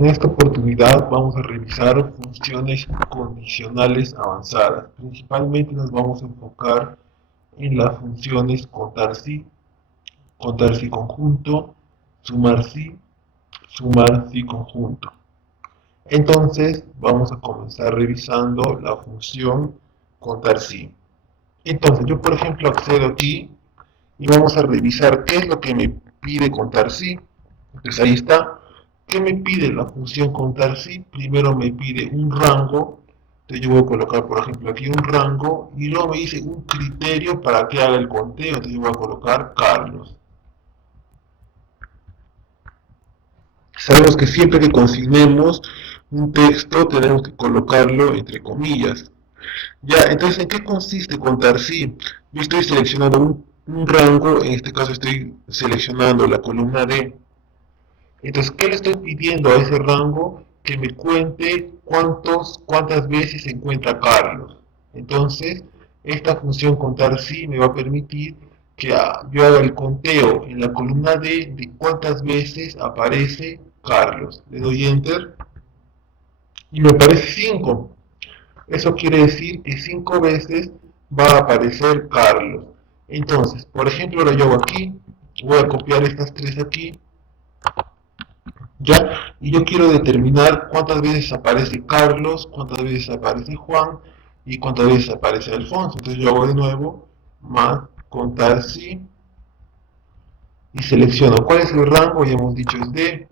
En esta oportunidad vamos a revisar funciones condicionales avanzadas. Principalmente nos vamos a enfocar en las funciones contar si conjunto, sumar si conjunto. Entonces vamos a comenzar revisando la función contar si. Entonces yo por ejemplo accedo aquí y vamos a revisar qué es lo que me pide contar si. Entonces ahí está. ¿Qué me pide la función contar si? Primero me pide un rango. Entonces yo voy a colocar por ejemplo aquí un rango y luego me dice un criterio para que haga el conteo. Entonces yo voy a colocar Carlos. Sabemos que siempre que consignemos un texto tenemos que colocarlo entre comillas. Ya, entonces, ¿en qué consiste contar si? Yo estoy seleccionando un rango, en este caso estoy seleccionando la columna D. Entonces, ¿qué le estoy pidiendo a ese rango? Que me cuente cuántas veces se encuentra Carlos. Entonces, esta función contar si me va a permitir que yo haga el conteo en la columna D de cuántas veces aparece Carlos. Le doy Enter y me aparece 5. Eso quiere decir que 5 veces va a aparecer Carlos. Entonces, por ejemplo, ahora yo hago aquí, voy a copiar estas tres aquí, ¿ya? Y yo quiero determinar cuántas veces aparece Carlos, cuántas veces aparece Juan y cuántas veces aparece Alfonso. Entonces yo hago de nuevo, más contar si, y selecciono cuál es el rango, ya hemos dicho es D,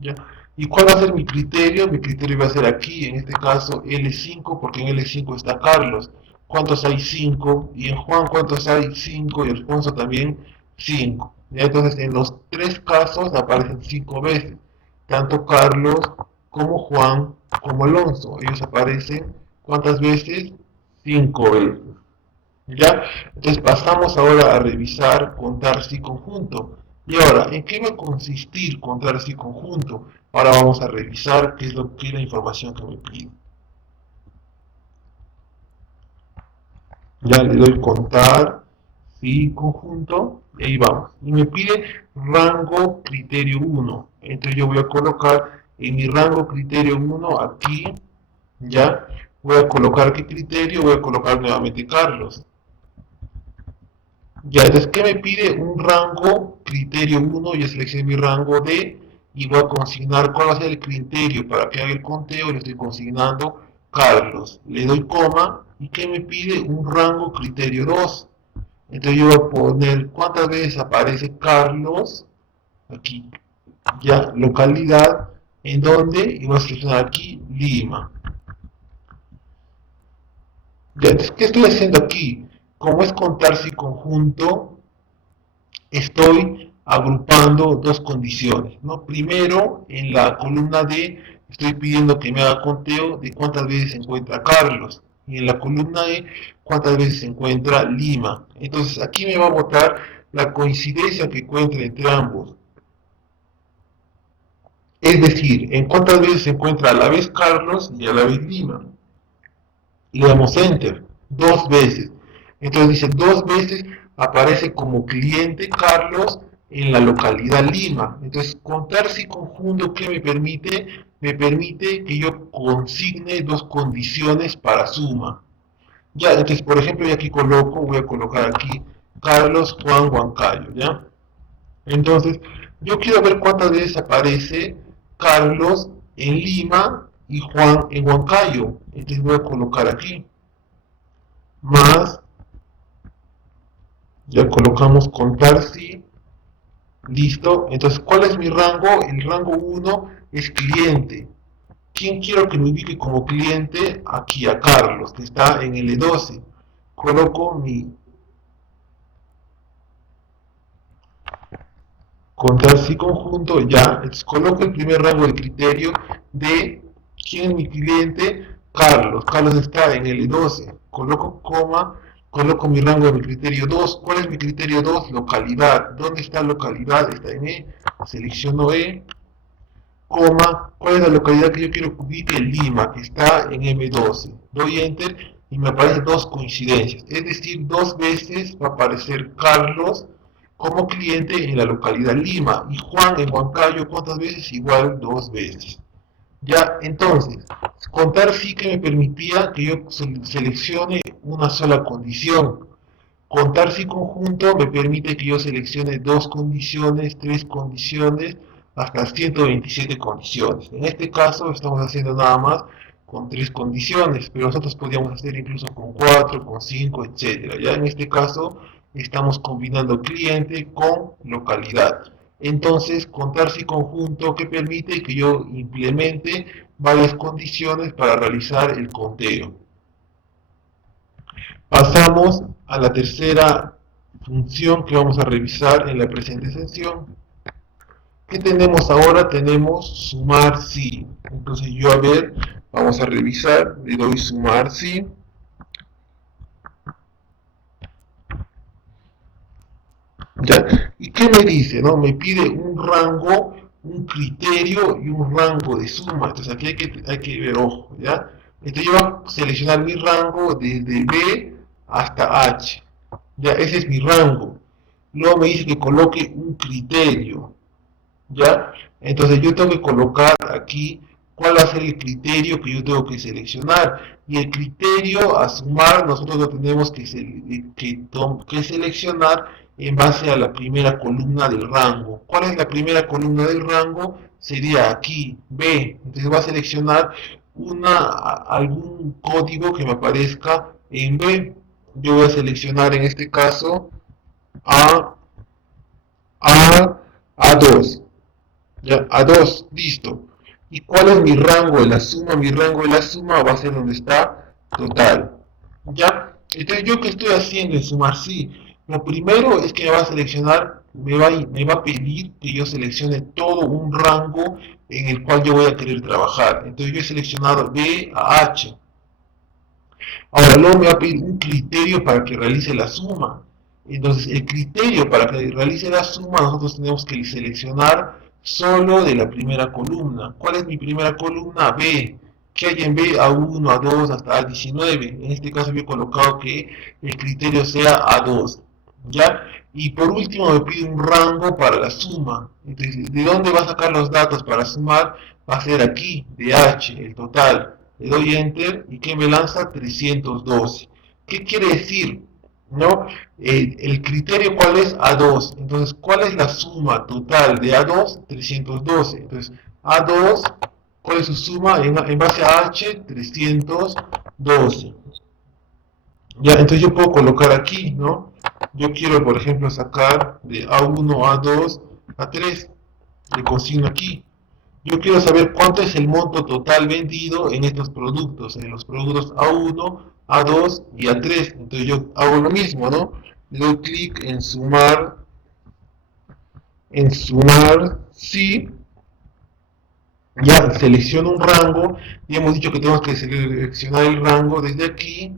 ¿ya? ¿Y cuál va a ser mi criterio? Mi criterio va a ser aquí, en este caso L5, porque en L5 está Carlos. ¿Cuántos hay? 5. Y en Juan, ¿cuántos hay? 5. Y Alfonso también 5. Entonces, en los tres casos aparecen 5 veces. Tanto Carlos como Juan como Alonso. Ellos aparecen, ¿cuántas veces? 5 veces. ¿Ya? Entonces pasamos ahora a revisar contar si conjunto. Y ahora, ¿en qué va a consistir contar si conjunto? Ahora vamos a revisar qué es lo que es la información que me pide. Ya le doy contar si conjunto y ahí vamos. Y me pide rango criterio 1. Entonces yo voy a colocar en mi rango criterio 1 aquí, ya, voy a colocar qué criterio, voy a colocar nuevamente Carlos. Ya, entonces, ¿qué me pide? Un rango, criterio 1, yo seleccioné mi rango D y voy a consignar cuál va a ser el criterio para que haga el conteo, le estoy consignando Carlos. Le doy coma y ¿qué me pide? Un rango, criterio 2. Entonces yo voy a poner cuántas veces aparece Carlos, aquí, ya, localidad, en donde, y voy a seleccionar aquí Lima. Ya, entonces, ¿qué estoy haciendo aquí? Como es contar si conjunto, estoy agrupando dos condiciones, ¿no? Primero, en la columna D, estoy pidiendo que me haga conteo de cuántas veces se encuentra Carlos. Y en la columna E, cuántas veces se encuentra Lima. Entonces, aquí me va a botar la coincidencia que encuentre entre ambos. Es decir, en cuántas veces se encuentra a la vez Carlos y a la vez Lima. Y le damos Enter. 2 veces. Entonces dice, 2 veces aparece como cliente Carlos en la localidad Lima. Entonces, contar si conjunto que me permite que yo consigne dos condiciones para suma. Ya, entonces, por ejemplo, yo aquí voy a colocar aquí Carlos Juan Huancayo, ¿ya? Entonces, yo quiero ver cuántas veces aparece Carlos en Lima y Juan en Huancayo. Entonces voy a colocar aquí más, ya colocamos contar si, listo. Entonces, ¿cuál es mi rango? El rango 1 es cliente. ¿Quién quiero que me ubique como cliente? Aquí a Carlos, que está en L12. Coloco mi contar si conjunto, ya. Entonces, coloco el primer rango de criterio de quién es mi cliente, Carlos. Carlos está en L12. Coloco coma, coloco mi rango de mi criterio 2. ¿Cuál es mi criterio 2? Localidad. ¿Dónde está localidad? Está en E. Selecciono E, coma, ¿cuál es la localidad que yo quiero que ubique? Lima, que está en M12. Doy Enter y me aparecen dos coincidencias. Es decir, 2 veces va a aparecer Carlos como cliente en la localidad Lima y Juan en Huancayo, ¿cuántas veces? Igual 2 veces. Ya, entonces, contar sí que me permitía que yo seleccione una sola condición. Contar sí conjunto me permite que yo seleccione dos condiciones, tres condiciones, hasta 127 condiciones. En este caso estamos haciendo nada más con tres condiciones, pero nosotros podríamos hacer incluso con cuatro, con cinco, etcétera. Ya en este caso estamos combinando cliente con localidad. Entonces, contar sí conjunto que permite que yo implemente varias condiciones para realizar el conteo. Pasamos a la tercera función que vamos a revisar en la presente sesión. ¿Qué tenemos ahora? Tenemos sumar sí. Entonces yo, a ver, vamos a revisar, le doy sumar sí. ¿Ya? ¿Y qué me dice? ¿No? Me pide un rango, un criterio y un rango de suma. Entonces aquí hay que ver, ojo, ¿ya? Entonces yo voy a seleccionar mi rango desde B hasta H. Ya, ese es mi rango. Luego me dice que coloque un criterio. ¿Ya? Entonces yo tengo que colocar aquí cuál va a ser el criterio que yo tengo que seleccionar. Y el criterio a sumar nosotros lo tenemos que seleccionar en base a la primera columna del rango. ¿Cuál es la primera columna del rango? Sería aquí, B. Entonces va a seleccionar algún código que me aparezca en B. Yo voy a seleccionar en este caso A, A, A2. Ya, a 2, listo. ¿Y cuál es mi rango de la suma? Mi rango de la suma va a ser donde está total. ¿Ya? Entonces, ¿yo qué estoy haciendo en sumar sí? Lo primero es que me va a seleccionar, me va a pedir que yo seleccione todo un rango en el cual yo voy a querer trabajar. Entonces, yo he seleccionado B a H. Ahora luego me va a pedir un criterio para que realice la suma. Entonces, el criterio para que realice la suma, nosotros tenemos que seleccionar solo de la primera columna. ¿Cuál es mi primera columna? B. ¿Qué hay en B? A1, A2, hasta A19. En este caso yo he colocado que el criterio sea A2. ¿Ya? Y por último me pide un rango para la suma. Entonces, ¿de dónde va a sacar los datos para sumar? Va a ser aquí, de H, el total. Le doy enter y que me lanza 312. ¿Qué quiere decir? ¿No? El criterio, ¿cuál es? A2. Entonces, ¿cuál es la suma total de A2? 312. Entonces, A2, ¿cuál es su suma? En base a H, 312. Ya, entonces yo puedo colocar aquí, ¿no? Yo quiero, por ejemplo, sacar de A1, A2, A3. Le consigno aquí. Yo quiero saber cuánto es el monto total vendido en estos productos, en los productos A1, A2 y A3. Entonces yo hago lo mismo, ¿no? Le doy clic en sumar, sí, ya selecciono un rango y hemos dicho que tenemos que seleccionar el rango desde aquí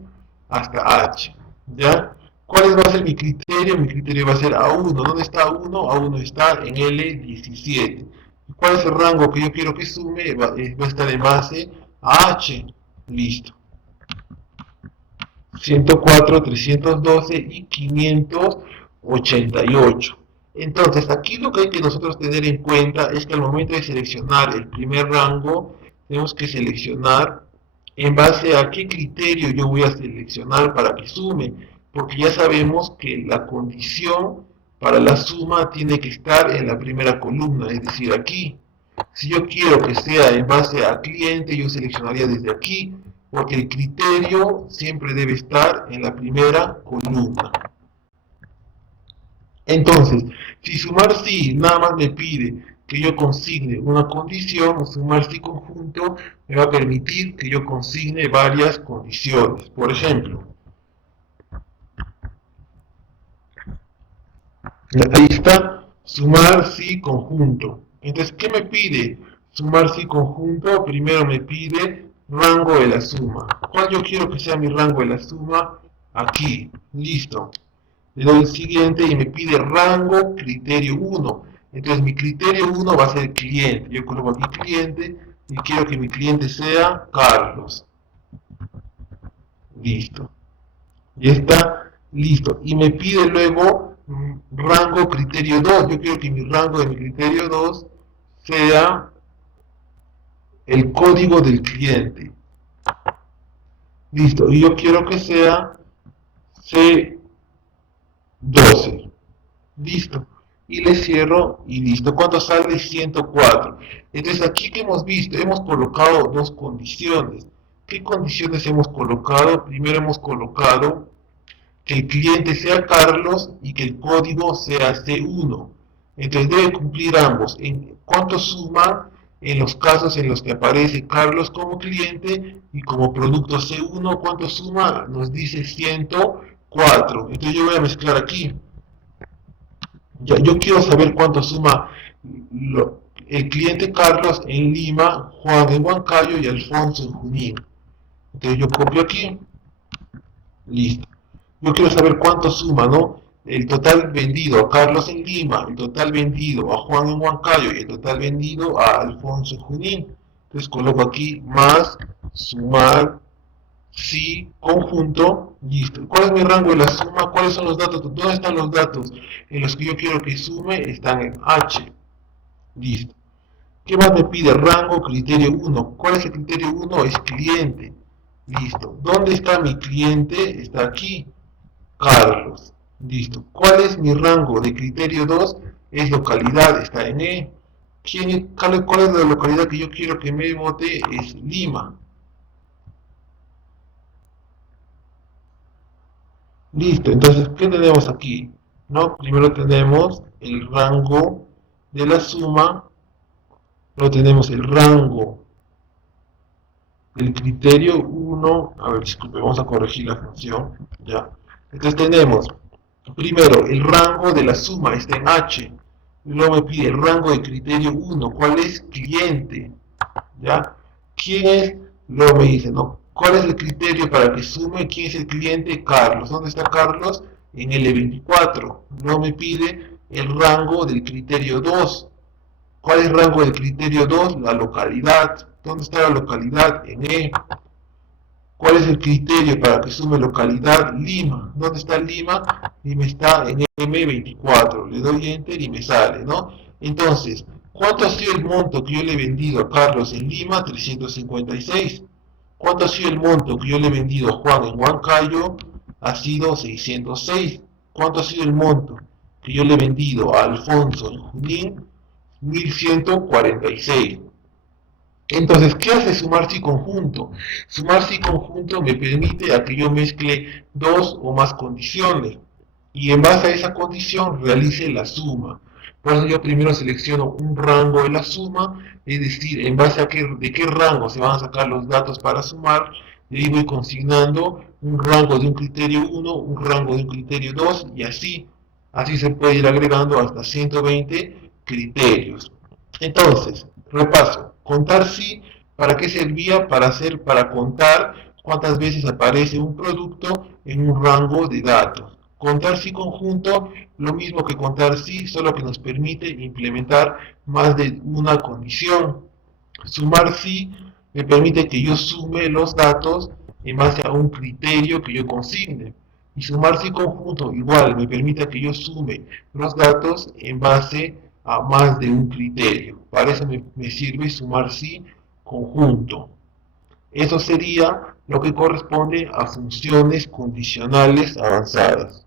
hasta H, ¿ya? ¿Cuál va a ser mi criterio? Mi criterio va a ser A1. ¿Dónde está A1? A1 está en L17. ¿Cuál es el rango que yo quiero que sume? Va a estar en base a H. Listo. 104, 312 y 588. Entonces, aquí lo que hay que nosotros tener en cuenta es que al momento de seleccionar el primer rango, tenemos que seleccionar en base a qué criterio yo voy a seleccionar para que sume, porque ya sabemos que la condición para la suma tiene que estar en la primera columna, es decir, aquí. Si yo quiero que sea en base a cliente, yo seleccionaría desde aquí, porque el criterio siempre debe estar en la primera columna. Entonces, si sumar sí nada más me pide que yo consigne una condición, sumar sí conjunto me va a permitir que yo consigne varias condiciones. Por ejemplo, ahí está, sumar sí conjunto. Entonces, ¿qué me pide? Sumar sí conjunto, primero me pide rango de la suma. ¿Cuál yo quiero que sea mi rango de la suma? Aquí, listo. Le doy el siguiente y me pide rango criterio 1. Entonces mi criterio 1 va a ser cliente. Yo coloco aquí cliente y quiero que mi cliente sea Carlos. Listo. Y está listo. Y me pide luego rango criterio 2. Yo quiero que mi rango de mi criterio 2 sea el código del cliente. Listo, y yo quiero que sea C12. Listo. Y le cierro y listo. ¿Cuánto sale? 104. Entonces aquí que hemos visto, hemos colocado dos condiciones. ¿Qué condiciones hemos colocado? Primero hemos colocado que el cliente sea Carlos y que el código sea C1. Entonces debe cumplir ambos. ¿En cuánto suma en los casos en los que aparece Carlos como cliente y como producto C1? ¿Cuánto suma? Nos dice 104. Entonces yo voy a mezclar aquí. Yo quiero saber cuánto suma el cliente Carlos en Lima, Juan en Huancayo y Alfonso en Junín. Entonces yo copio aquí, listo. Yo quiero saber cuánto suma, ¿no? El total vendido a Carlos en Lima, el total vendido a Juan en Huancayo y el total vendido a Alfonso en Junín. Entonces coloco aquí más, sumar, sí, conjunto, listo. ¿Cuál es mi rango de la suma? ¿Cuáles son los datos? ¿Dónde están los datos en los que yo quiero que sume? Están en H. Listo. ¿Qué más me pide? Rango, criterio 1. ¿Cuál es el criterio 1? Es cliente. Listo. ¿Dónde está mi cliente? Está aquí. Carlos. Listo. ¿Cuál es mi rango de criterio 2? Es localidad. Está en E. ¿Cuál es la localidad que yo quiero que me vote? Es Lima. Listo, entonces, ¿qué tenemos aquí? ¿No? Primero tenemos el rango de la suma, luego tenemos el rango del criterio 1, a ver, disculpe, vamos a corregir la función, ya. Entonces tenemos, primero, el rango de la suma está en H, luego me pide el rango de criterio 1, ¿cuál es? Cliente, ¿ya? ¿Quién es? Luego me dice, ¿no? ¿Cuál es el criterio para que sume? ¿Quién es el cliente? Carlos. ¿Dónde está Carlos? En L24. Luego me pide el rango del criterio 2. ¿Cuál es el rango del criterio 2? La localidad. ¿Dónde está la localidad? En E. ¿Cuál es el criterio para que sume localidad? Lima. ¿Dónde está Lima? Lima está en M24. Le doy enter y me sale, ¿no? Entonces, ¿cuánto ha sido el monto que yo le he vendido a Carlos en Lima? 356. ¿Cuánto ha sido el monto que yo le he vendido a Juan en Huancayo? Ha sido 606. ¿Cuánto ha sido el monto que yo le he vendido a Alfonso en Junín? 1146. Entonces, ¿qué hace sumar si conjunto? Sumar si conjunto me permite a que yo mezcle dos o más condiciones y en base a esa condición realice la suma. Por eso yo primero selecciono un rango de la suma, es decir, en base a de qué rango se van a sacar los datos para sumar, y ahí voy consignando un rango de un criterio 1, un rango de un criterio 2 y así. Así se puede ir agregando hasta 120 criterios. Entonces, repaso. Contar sí, ¿para qué servía? Para contar cuántas veces aparece un producto en un rango de datos. Contar sí conjunto, lo mismo que contar sí, solo que nos permite implementar más de una condición. Sumar sí me permite que yo sume los datos en base a un criterio que yo consigne. Y sumar sí conjunto igual me permite que yo sume los datos en base a más de un criterio. Para eso me sirve sumar sí conjunto. Eso sería lo que corresponde a funciones condicionales avanzadas.